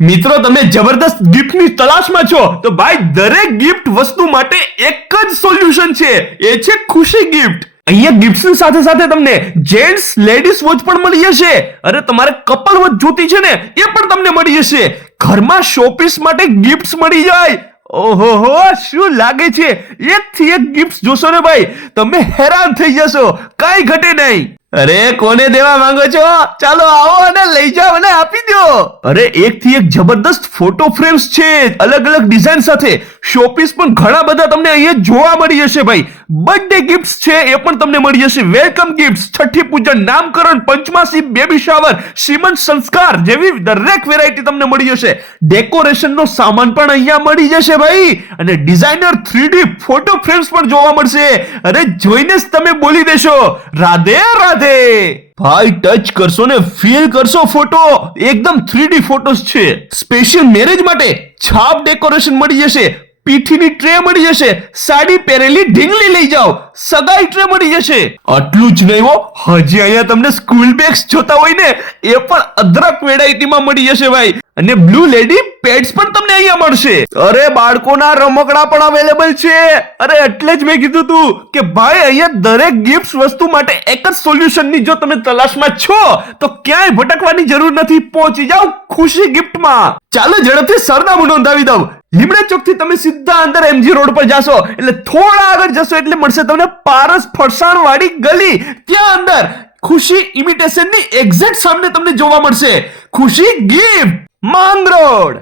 મિત્રો તમે જબરદસ્ત ગિફ્ટની તલાશમાં છો તો ભાઈ દરેક ગિફ્ટ વસ્તુ માટે એક જ સોલ્યુશન છે, એ છે ખુશી ગિફ્ટ. અહીંયા ગિફ્ટ્સની સાથે સાથે તમને જેન્ટ્સ લેડીઝ વોચ પણ મળી જશે. અરે તમારે કપલ વોચ જોતી છે ને એ પણ તમને મળી જશે. ઘરમાં શોપીસ માટે ગિફ્ટ્સ મળી જાય. ઓહો શું લાગે છે, એક થી એક ગિફ્ટ જોશો ને ભાઈ તમે હેરાન થઈ જશો, કાઈ ઘટે નહીં. અરે કોને દેવા માંગો છો? ચાલો આવો અને લઈ જાઓ અને આપી દો. અરે એક થી એક જબરદસ્ત ફોટો ફ્રેમ્સ છે અલગ અલગ ડિઝાઇન સાથે. શોપીસ પણ ઘણા બધા તમને અહીંયા જોવા મળી જશે ભાઈ. બર્થડે ગિફ્ટ્સ છે એ પણ તમને મળી જશે. વેલકમ ગિફ્ટ્સ, છઠ્ઠી પૂજન, નામકરણ, પંચમાસી, બેબી શાવર, શ્રીમંત સંસ્કાર જેવી દરેક વેરાયટી તમને મળી જશે. ડેકોરેશનનો સામાન પણ અહીંયા મળી જશે ભાઈ. અને ડિઝાઇનર 3D ફોટો ફ્રેમ્સ પણ જોવા મળશે. અરે જોઈને જ તમે બોલી દેશો રાધે રાધે. ભાઈ ટચ કરશો ને ફીલ કરશો ફોટો એકદમ 3D ફોટોસ છે. સ્પેશિયલ મેરેજ માટે છાપ ડેકોરેશન મળી જશે. પીઠીની ટ્રે મળી જશે. સાડી પહેરેલી ઢીંગલી લઈ જાઓ. સગાઈ ટ્રે મળી જશે. આટલું જ નહીં હો, હજી અહીંયા તમને સ્કૂલ બેગ્સ જોતા હોય ને એ પણ અદરક વેરાયટીમાં મળી જશે ભાઈ. અને બ્લુ લેડી પેડ્સ પણ તમને અહીંયા મળશે. અરે બાળકોના રમકડા પણ અવેલેબલ છે. અરે એટલે જ મેં કીધું તું કે ભાઈ અહીંયા દરેક ગિફ્ટ વસ્તુ માટે એક જ સોલ્યુશનની જો તમે તલાશમાં છો તો ક્યાંય ભટકવાની જરૂર નથી. પહોંચી જાઓ ખુશી ગિફ્ટમાં. ચાલો ઝડપથી સરનામું નોંધાવી દઉં. લીમડા ચોક થી તમે સીધા અંદર MG રોડ પર જાશો એટલે થોડા આગળ જશો એટલે મળશે તમને પારસ ફરસાણ વાળી ગલી. ત્યાં અંદર ખુશી ઇમિટેશન ની એક્ઝેક્ટ સામે તમને જોવા મળશે ખુશી ગિફ્ટ, માંગરોળ.